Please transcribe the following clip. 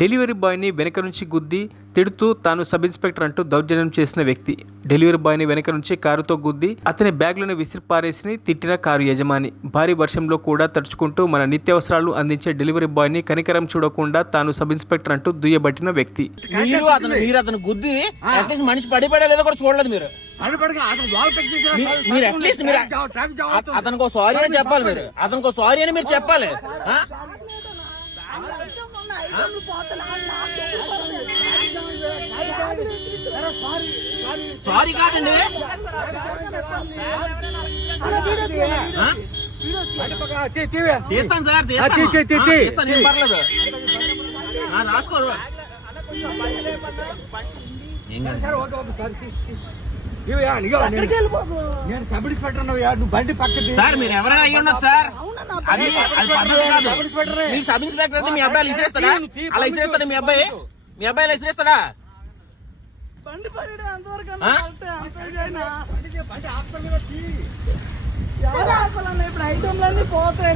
Delivery బాయ్ని వెనక నుంచి గుద్ది తిడుతూ తాను సబ్ ఇన్స్పెక్టర్ అంటూ దౌర్జన్యం చేసిన వ్యక్తి. డెలివరీ బాయ్ని వెనక నుంచి కారుతో గుద్ది అతని బ్యాగ్లను విసిరిపారేసి తిట్టిన కారు యజమాని. భారీ వర్షంలో కూడా తడుచుకుంటూ మన నిత్యావసరాలు అందించే డెలివరీ బాయ్ని కనికరం చూడకుండా తాను సబ్ ఇన్స్పెక్టర్ అంటూ దుయ్యబట్టిన వ్యక్తి. అతను గుద్ది మనిషి పడిపడేదో కూడా చూడలేదు మీరు. అతనికి సారీ అని చెప్పాలి మీరు. అతనికి సారీ అని మీరు చెప్పాలి. సారీ కాదండి, తీస్తాను సార్, తీస్తాను, ఏం పర్లేదు, రాసుకోరు. సార్ మీరు ఎవరైనా అయ్యి ఉండదు సార్, అది పద్ధతి కాదు. మీ సబ్ ఇన్స్పెక్టర్ అయితే మీ అబ్బాయిలు ఇసిరేస్తాడా? అలా ఇసిరేస్తాడా మీ అబ్బాయి? మీ అబ్బాయిలు ఇసిరేస్తాడా? ఇప్పుడు ఐటమ్లన్నీ పోతాయి.